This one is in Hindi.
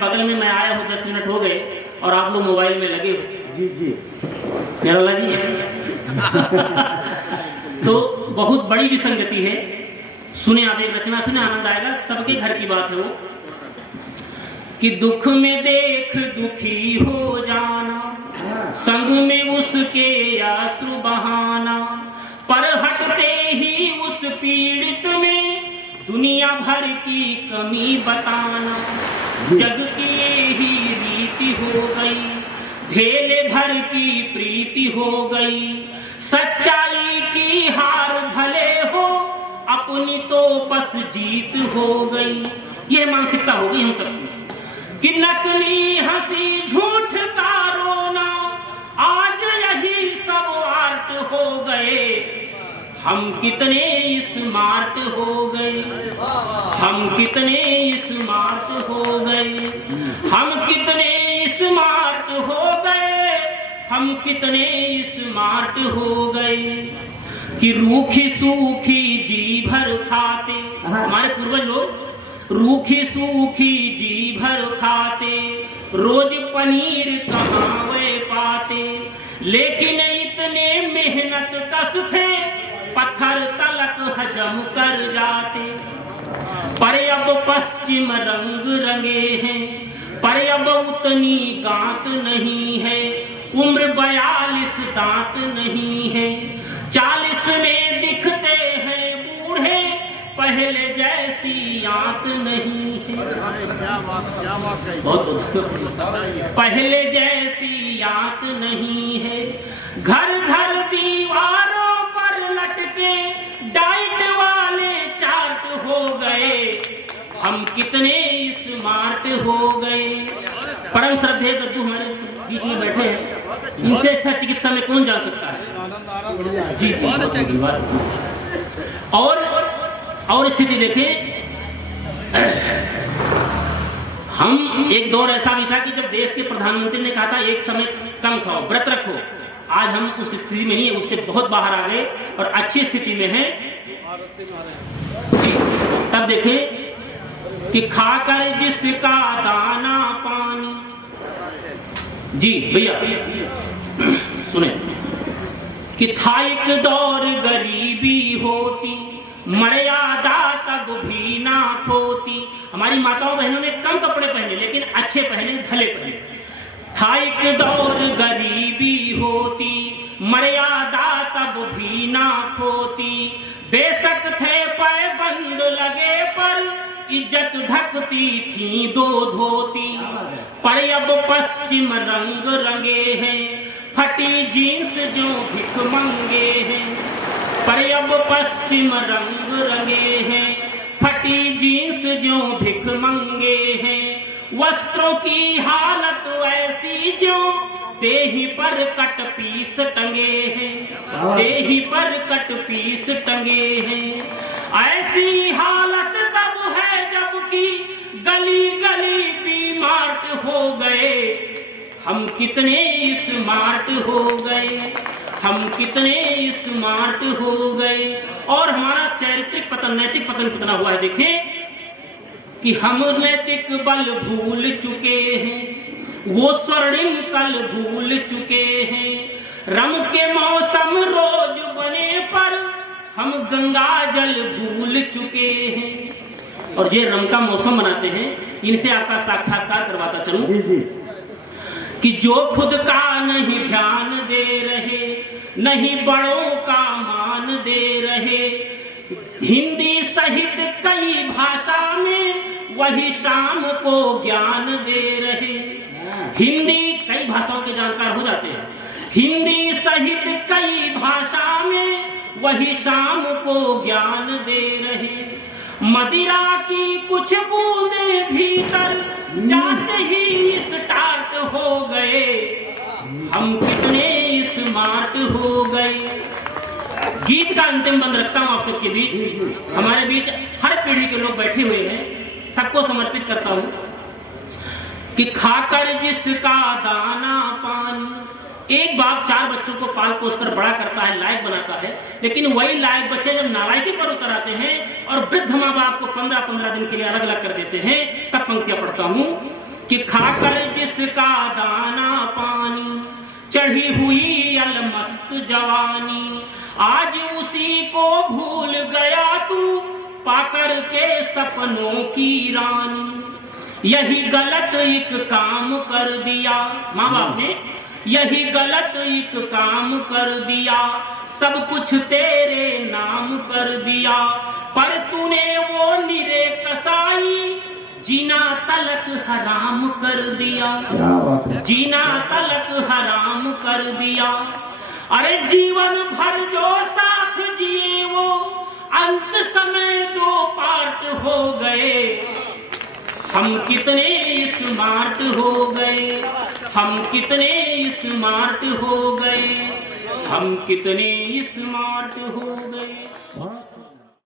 बगल में मैं आया हूँ 10 मिनट हो गए और आप लोग मोबाइल में लगे हो। जी जी निराला जी तो बहुत बड़ी विसंगति है। सुने आप एक रचना सुने, आनंद आएगा। सबके घर की बात है वो कि दुख में देख दुखी हो जाना, संग में उसके आंसू बहाना, पर हटते ही उस पीड़ित में दुनिया भर की कमी बताना। जग की ही रीति हो गई, धेले भर की प्रीति हो गई, सच्चाई की हार भले हो, अपनी तो बस जीत हो गई। ये मानसिकता हो गई हम सबकी कि नकली हंसी झूठ का रोना, आज यही सब आर्ट हो गए। हम कितने स्मार्ट हो गए, हम कितने स्मार्ट हो गए, हम कितने स्मार्ट हो गए, हम कितने स्मार्ट हो गए कि रूखी सूखी जी भर खाते, हमारे पूर्वज लोग रूखी सूखी जी भर खाते, रोज पनीर कहाँ वे पाते, लेकिन इतने मेहनत कश थे, पत्थर तलक हजम कर जाते। पर अब पश्चिम रंग रंगे हैं, पर अब उतनी गांत नहीं है, उम्र 42 दांत नहीं है, 40 में दिखते हैं बूढ़े, पहले जैसी आंत नहीं है। पहले जैसी आंत नहीं है, घर घर दीवारों पर लटके डाइट वाले चार्ट हो गए। हम कितने स्मार्ट हो गए। परम श्रद्धेय दद्दू हमारे बीच में बैठे हैं, इनसे अच्छा चिकित्सा में कौन जा सकता है। जी जी। और स्थिति देखें, हम एक दौर ऐसा भी था कि जब देश के प्रधानमंत्री ने कहा था एक समय कम खाओ, व्रत रखो। आज हम उस स्थिति में नहीं है, उससे बहुत बाहर आ गए और अच्छी स्थिति में हैं। तब देखें कि खाकर जिसका दाना पानी, जी भैया सुने, कि था एक दौर गरीबी होती, मर्यादा तब भी ना खोती। हमारी माताओं बहनों ने कम कपड़े पहने लेकिन अच्छे पहने, भले पहने। था एक दौर गरीबी होती, मर्यादा तब भी ना खोती, बेशक थे पैबंद लगे पर इज्जत ढकती थी दो धोती। पर अब पश्चिम रंग रंगे हैं, फटी जींस जो भिख मंगे हैं। पर अब पश्चिम रंग रंगे हैं, फटी जींस जो भिख मंगे हैं। वस्त्रों की हालत ऐसी जो देही पर कट पीस टंगे हैं, देही पर कट पीस टंगे हैं। ऐसी हालत तब है जबकि गली गली बीमार हो गए। हम कितने स्मार्ट हो गए, हम कितने स्मार्ट हो गए। और हमारा चारित्रिक पतन, नैतिक पतन कितना हुआ है देखें कि हम नैतिक बल भूल चुके हैं, वो स्वर्णिम कल भूल चुके हैं। रम के मौसम रोज बने पर हम गंगा जल भूल चुके हैं। और ये रम का मौसम बनाते हैं, इनसे आपका साक्षात्कार करवाता चलूं कि जो खुद का नहीं ध्यान दे रहे, नहीं बड़ों का मान दे रहे। हिंदी सहित कई भाषा में वही शाम को ज्ञान दे रहे। हिंदी कई भाषाओं के जानकार हो जाते हैं। हिंदी सहित कई भाषा में वही शाम को ज्ञान दे रहे। मदिरा की कुछ बूंदे भीतर जाते ही स्टार्ट हो गए। हम कितने स्मार्ट हो गए। गीत का अंतिम बंद रखता हूं आप सबके बीच। हमारे बीच हर पीढ़ी के लोग बैठे हुए हैं, सबको समर्पित करता हूं कि खाकर जिसका दाना पानी। एक बाप 4 बच्चों को पाल पोस कर बड़ा करता है, लायक बनाता है, लेकिन वही लायक बच्चे जब नालायकी पर उतर आते हैं और वृद्ध माँ बाप को 15-15 दिन के लिए अलग अलग कर देते हैं, तब पंक्तियां पढ़ता हूं कि खाकर जिसका दाना पानी चढ़ी हुई अलमस्त जवानी, आज उसी को भूल गया तू पाकर के सपनों की रानी। यही गलत एक काम कर दिया माँ बाप ने, यही गलत एक काम कर दिया, सब कुछ तेरे नाम कर दिया, पर तूने वो निरे कसाई जीना तलक हराम कर दिया, जीना तलक हराम कर दिया। अरे जीवन भर जो साथ जिए वो अंत समय दो पार्ट हो गए। हम कितने स्मार्ट हो गए, हम कितने स्मार्ट हो गए, हम कितने स्मार्ट हो गए।